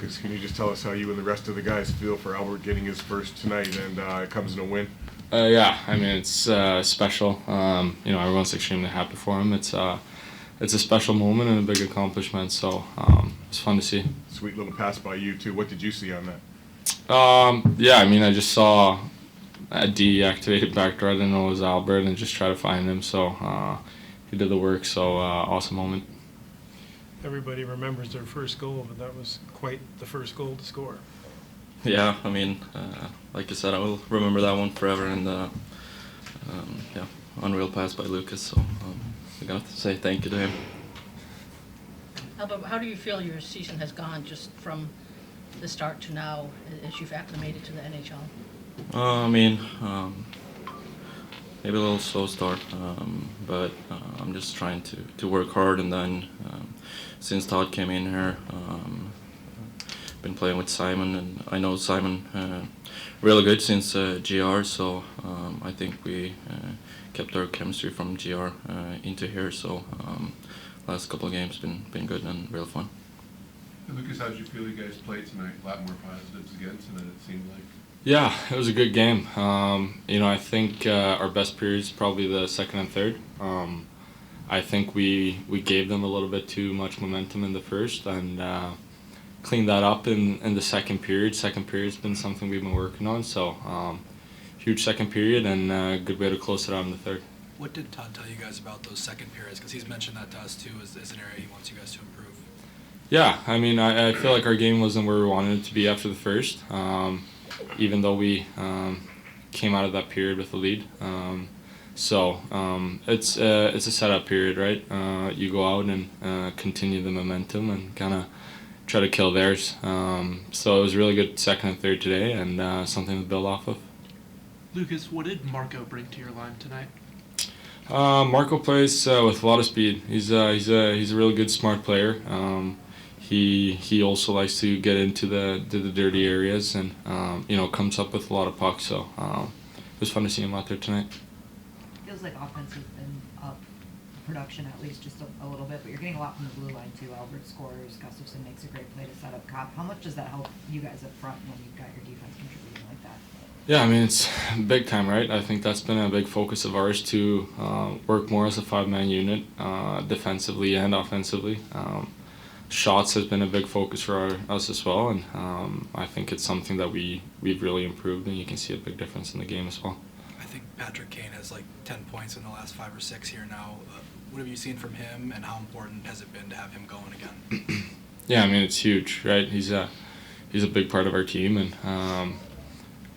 Lucas, can you just tell us how you and the rest of the guys feel for Albert getting his first tonight, and it comes in a win? Yeah, I mean it's special. Everyone's extremely happy for him. It's a special moment and a big accomplishment. So it's fun to see. Sweet little pass by you too. What did you see on that? I just saw a deactivated backdoor. I didn't know it was Albert, and just try to find him. So he did the work. So awesome moment. Everybody remembers their first goal, but that was quite the first goal to score. Yeah, I mean, like you said, I will remember that one forever, and unreal pass by Lucas, so I got to say thank you to him. Albert, how do you feel your season has gone just from the start to now as you've acclimated to the NHL? Maybe a little slow start, but I'm just trying to work hard, and then since Todd came in here, been playing with Simon, and I know Simon really good since GR, so I think we kept our chemistry from GR into here, so last couple of games been good and real fun. And Lucas, how did you feel you guys played tonight? A lot more positives against than it seemed like. Yeah, it was a good game. I think our best period is probably the second and third. I think we gave them a little bit too much momentum in the first, and cleaned that up in the second period. Second period's been something we've been working on, so huge second period, and a good way to close it out in the third. What did Todd tell you guys about those second periods? Because he's mentioned that to us too as an area he wants you guys to improve. Yeah, I feel like our game wasn't where we wanted it to be after the first, even though we came out of that period with a lead. It's a setup period, right? You go out and continue the momentum and kind of try to kill theirs. So it was a really good second and third today, and something to build off of. Lucas, what did Marco bring to your line tonight? Marco plays with a lot of speed. He's a really good, smart player. He also likes to get into the dirty areas, and comes up with a lot of pucks. So it was fun to see him out there tonight. Feels like offense has been up, production at least just a little bit, but you're getting a lot from the blue line too. Albert scores, Gustafsson makes a great play to set up Kopp. How much does that help you guys up front when you've got your defense contributing like that? Yeah, it's big time, right? I think that's been a big focus of ours to work more as a five-man unit, defensively and offensively. Shots has been a big focus for us as well, and I think it's something that we've really improved, and you can see a big difference in the game as well. I think Patrick Kane has like 10 points in the last 5 or 6 here now. What have you seen from him, and how important has it been to have him going again? Yeah, it's huge, right? He's a big part of our team, and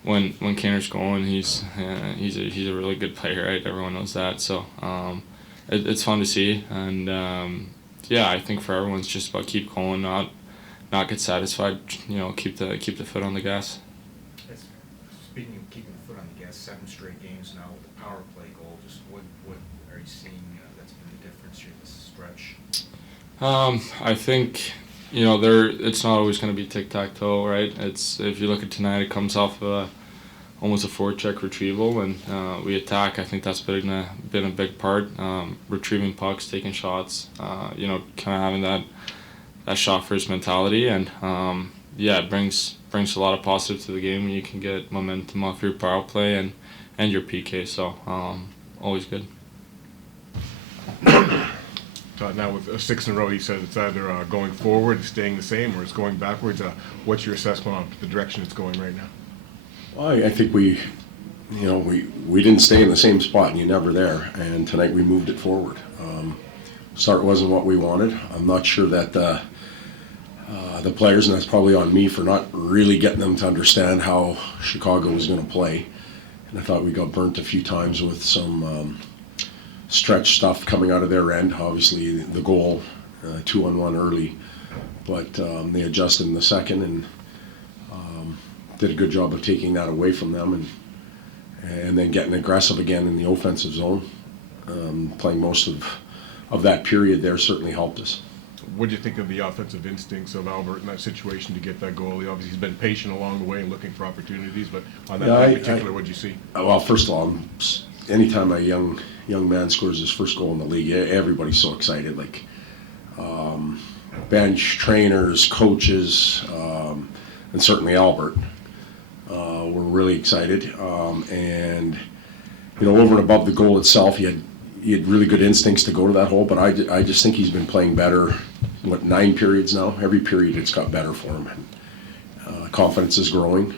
when Kaner's going, he's a really good player, right? Everyone knows that, so it's fun to see, and I think for everyone it's just about keep going, not get satisfied, keep the foot on the gas. Speaking of keeping the foot on the gas, 7 straight games now with the power play goal. Just what are you seeing that's been the difference here this stretch? I think it's not always going to be tic-tac-toe, right? It's, if you look at tonight, it comes off of almost a forecheck retrieval, and we attack. I think that's been a big part. Retrieving pucks, taking shots, kind of having that shot first mentality, and it brings a lot of positive to the game when you can get momentum off your power play and your PK. So always good. Now with 6 in a row, he said it's either going forward, staying the same, or it's going backwards. What's your assessment on the direction it's going right now? Well, I think we didn't stay in the same spot, and you're never there. And tonight we moved it forward. Start wasn't what we wanted. I'm not sure that the players, and that's probably on me for not really getting them to understand how Chicago was going to play. And I thought we got burnt a few times with some stretch stuff coming out of their end. Obviously, the goal, 2-on-1 early, but they adjusted in the second and did a good job of taking that away from them, and then getting aggressive again in the offensive zone. Playing most of that period there certainly helped us. What do you think of the offensive instincts of Albert in that situation to get that goal? Obviously, he's been patient along the way and looking for opportunities, but on that night in particular, what did you see? Well, first of all, anytime a young man scores his first goal in the league, everybody's so excited. Like bench, trainers, coaches, and certainly Albert. We're really excited. And, over and above the goal itself, he had really good instincts to go to that hole, but I just think he's been playing better, 9 periods now? Every period it's got better for him. Confidence is growing.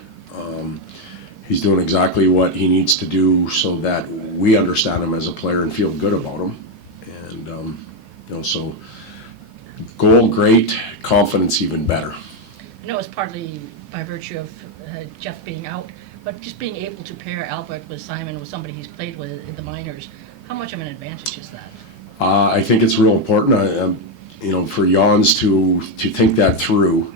He's doing exactly what he needs to do so that we understand him as a player and feel good about him. And, so goal, great, confidence, even better. I know it's partly by virtue of Jeff being out, but just being able to pair Albert with Simon, with somebody he's played with in the minors, how much of an advantage is that? I think it's real important, for Jans to think that through.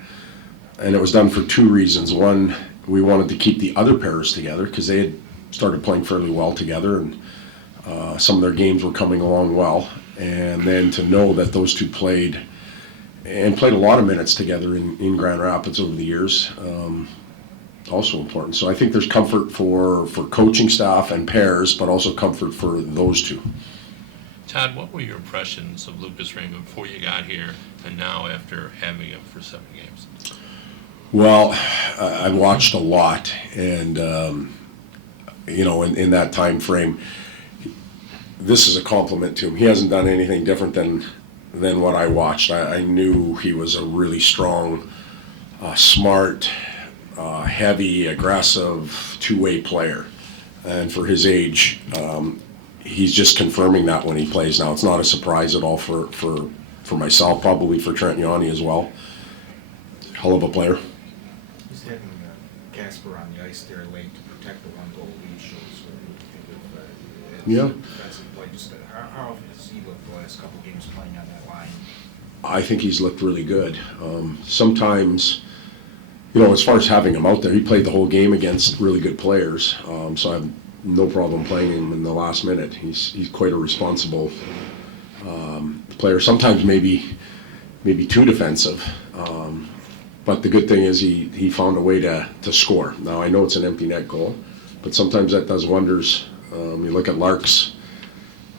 And it was done for 2 reasons. One, we wanted to keep the other pairs together because they had started playing fairly well together, and some of their games were coming along well. And then to know that those 2 played a lot of minutes together in Grand Rapids over the years, also important. So I think there's comfort for coaching staff and pairs, but also comfort for those 2. Todd, what were your impressions of Lucas Raymond before you got here and now after having him for 7 games? Well, I watched a lot, and in that time frame, this is a compliment to him. He hasn't done anything different than what I watched. I knew he was a really strong, smart, heavy, aggressive, 2-way player, and for his age, he's just confirming that when he plays now. It's not a surprise at all for myself, probably for Trent Yanni as well. Hell of a player. Just having Casper on the ice there late to protect the 1-goal lead shows what you think of defensive play. Just how has he looked the last couple games playing on that line? I think he's looked really good. Sometimes, as far as having him out there, he played the whole game against really good players, so I have no problem playing him in the last minute. He's quite a responsible player. Sometimes maybe too defensive. But the good thing is he found a way to score. Now, I know it's an empty net goal, but sometimes that does wonders. You look at Lark's,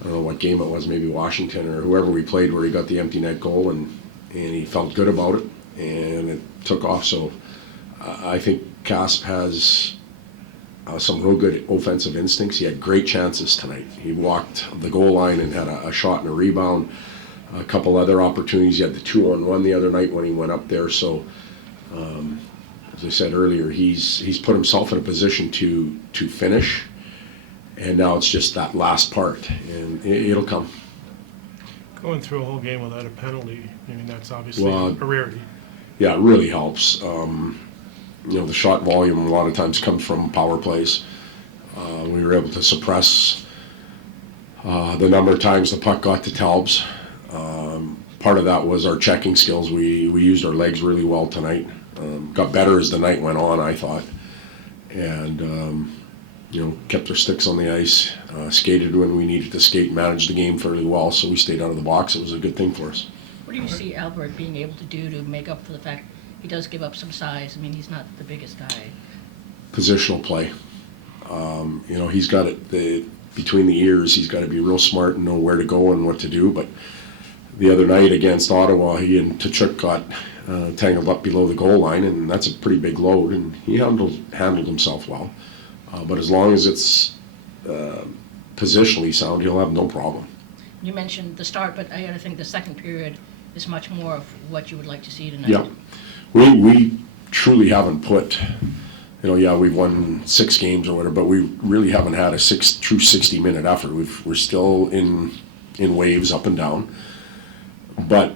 I don't know what game it was, maybe Washington or whoever we played, where he got the empty net goal and he felt good about it, and it took off. So I think Casp has some real good offensive instincts. He had great chances tonight. He walked the goal line and had a shot and a rebound. A couple other opportunities. He had the 2-on-1 the other night when he went up there. So, as I said earlier, he's put himself in a position to finish, and now it's just that last part, and it'll come. Going through a whole game without a penalty, that's obviously a rarity. Yeah, it really helps. The shot volume a lot of times comes from power plays. We were able to suppress the number of times the puck got to Talbs. Part of that was our checking skills. We used our legs really well tonight. Got better as the night went on, I thought. And, kept our sticks on the ice, skated when we needed to skate, managed the game fairly well, so we stayed out of the box. It was a good thing for us. What do you see Albert being able to do to make up for the fact he does give up some size? He's not the biggest guy. Positional play. He's got it between the ears. He's got to be real smart and know where to go and what to do, but the other night against Ottawa, he and Tkachuk got tangled up below the goal line, and that's a pretty big load, and he handled himself well. But as long as it's positionally sound, he'll have no problem. You mentioned the start, but I gotta think the second period is much more of what you would like to see tonight. Yeah. We truly haven't put, we've won 6 games or whatever, but we really haven't had a true 60-minute effort. We're still in waves up and down. But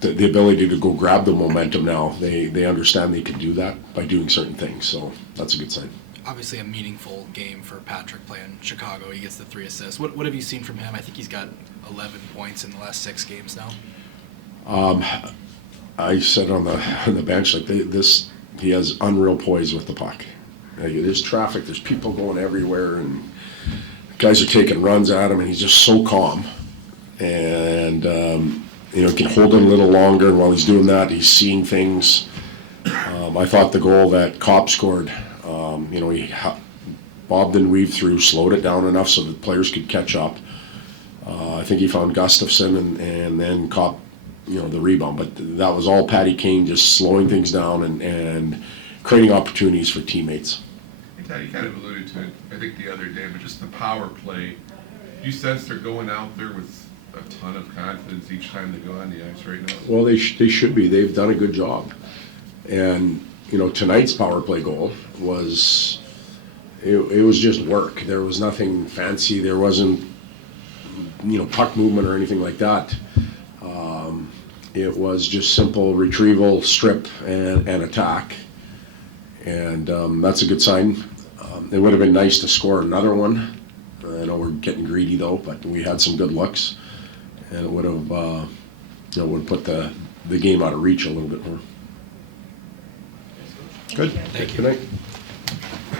the ability to go grab the momentum now, they understand they can do that by doing certain things, so that's a good sign. Obviously a meaningful game for Patrick playing Chicago. He gets the 3 assists. What have you seen from him? I think he's got 11 points in the last 6 games now. I said on the bench, he has unreal poise with the puck. There's traffic, there's people going everywhere, and guys are taking runs at him, and he's just so calm. And can hold him a little longer, and while he's doing that, he's seeing things. I thought the goal that Kopp scored, he bobbed and weaved through, slowed it down enough so that players could catch up. I think he found Gustafsson, and then Kopp the rebound. But that was all Patty Kane just slowing things down and creating opportunities for teammates. Hey, Todd, you kind of alluded to it, I think, the other day, but just the power play. You sense they're going out there with a ton of confidence each time they go on the ice right now? Well, they should be. They've done a good job. And, tonight's power play goal was, it was just work. There was nothing fancy. There wasn't, puck movement or anything like that. It was just simple retrieval, strip, and attack. And that's a good sign. It would have been nice to score another one. I know we're getting greedy though, but we had some good looks, and it would have, would put the game out of reach a little bit more. Good. Thank you. Good night.